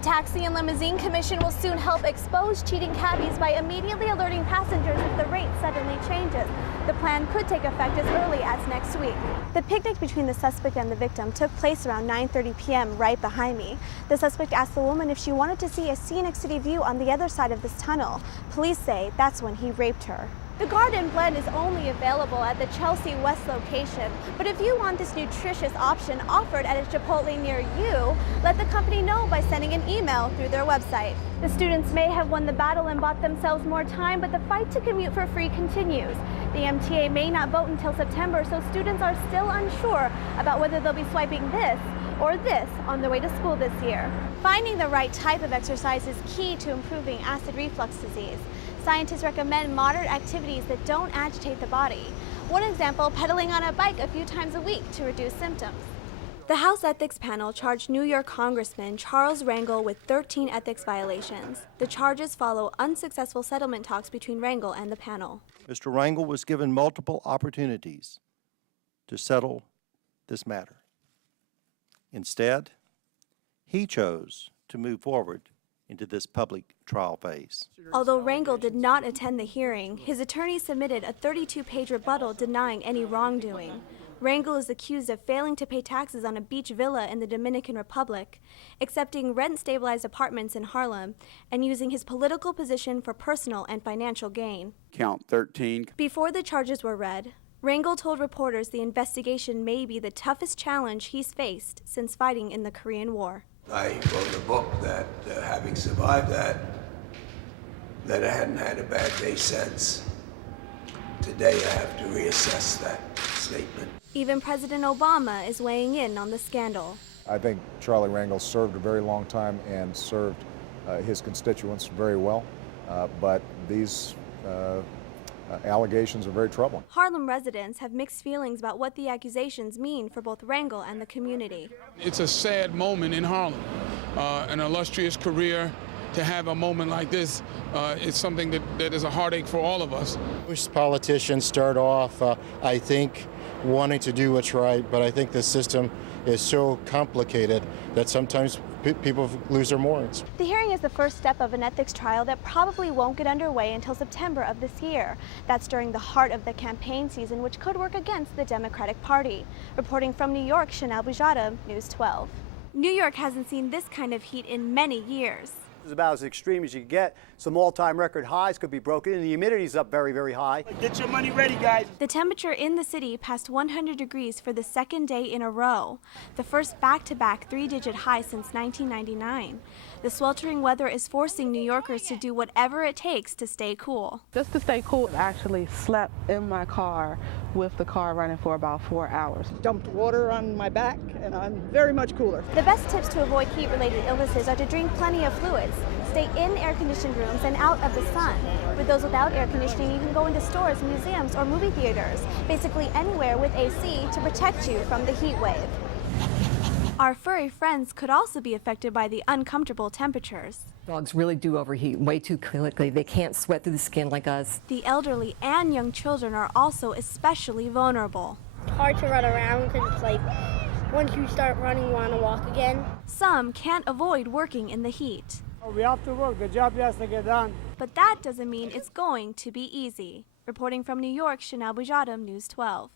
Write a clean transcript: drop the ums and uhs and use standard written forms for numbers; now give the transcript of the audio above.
The Taxi and Limousine Commission will soon help expose cheating cabbies by immediately alerting passengers if the rate suddenly changes. The plan could take effect as early as next week. The picnic between the suspect and the victim took place around 9:30 p.m. right behind me. The suspect asked the woman if she wanted to see a scenic city view on the other side of this tunnel. Police say that's when he raped her. The Garden Blend is only available at the Chelsea West location, but if you want this nutritious option offered at a Chipotle near you, let the company know by sending an email through their website. The students may have won the battle and bought themselves more time, but the fight to commute for free continues. The MTA may not vote until September, so students are still unsure about whether they'll be swiping this or this on their way to school this year. Finding the right type of exercise is key to improving acid reflux disease. Scientists recommend moderate activities that don't agitate the body. One example, pedaling on a bike a few times a week to reduce symptoms. The House Ethics Panel charged New York Congressman Charles Rangel with 13 ethics violations. The charges follow unsuccessful settlement talks between Rangel and the panel. Mr. Rangel was given multiple opportunities to settle this matter. Instead, he chose to move forward into this public trial phase. Although Rangel did not attend the hearing, his attorney submitted a 32-page rebuttal denying any wrongdoing. Rangel is accused of failing to pay taxes on a beach villa in the Dominican Republic, accepting rent-stabilized apartments in Harlem, and using his political position for personal and financial gain. Count 13. Before the charges were read, Rangel told reporters the investigation may be the toughest challenge he's faced since fighting in the Korean War. I wrote a book that, having survived that I hadn't had a bad day since. Today I have to reassess that statement. Even President Obama is weighing in on the scandal. I think Charlie Rangel served a very long time and served his constituents very well, but these allegations are very troubling. Harlem residents have mixed feelings about what the accusations mean for both Rangel and the community. It's a sad moment in Harlem. An illustrious career. To have a moment like this is something that is a heartache for all of us. Most politicians start off, I think, wanting to do what's right, but I think the system is so complicated that sometimes people lose their morals. The hearing is the first step of an ethics trial that probably won't get underway until September of this year. That's during the heart of the campaign season, which could work against the Democratic Party. Reporting from New York, Chanel Bujada, News 12. New York hasn't seen this kind of heat in many years. It's about as extreme as you can get. Some all-time record highs could be broken, and the humidity's up very, very high. Get your money ready, guys. The temperature in the city passed 100 degrees for the second day in a row, the first back-to-back three-digit high since 1999. The sweltering weather is forcing New Yorkers to do whatever it takes to stay cool. Just to stay cool, I actually slept in my car with the car running for about 4 hours. Dumped water on my back, and I'm very much cooler. The best tips to avoid heat-related illnesses are to drink plenty of fluids, stay in air-conditioned rooms and out of the sun. For those without air conditioning, you can go into stores, museums, or movie theaters, basically anywhere with AC to protect you from the heat wave. Our furry friends could also be affected by the uncomfortable temperatures. Dogs really do overheat way too quickly. They can't sweat through the skin like us. The elderly and young children are also especially vulnerable. It's hard to run around because it's like once you start running, you want to walk again. Some can't avoid working in the heat. We have to work. The job has to get done. But that doesn't mean it's going to be easy. Reporting from New York, Chanel Bujada, News 12.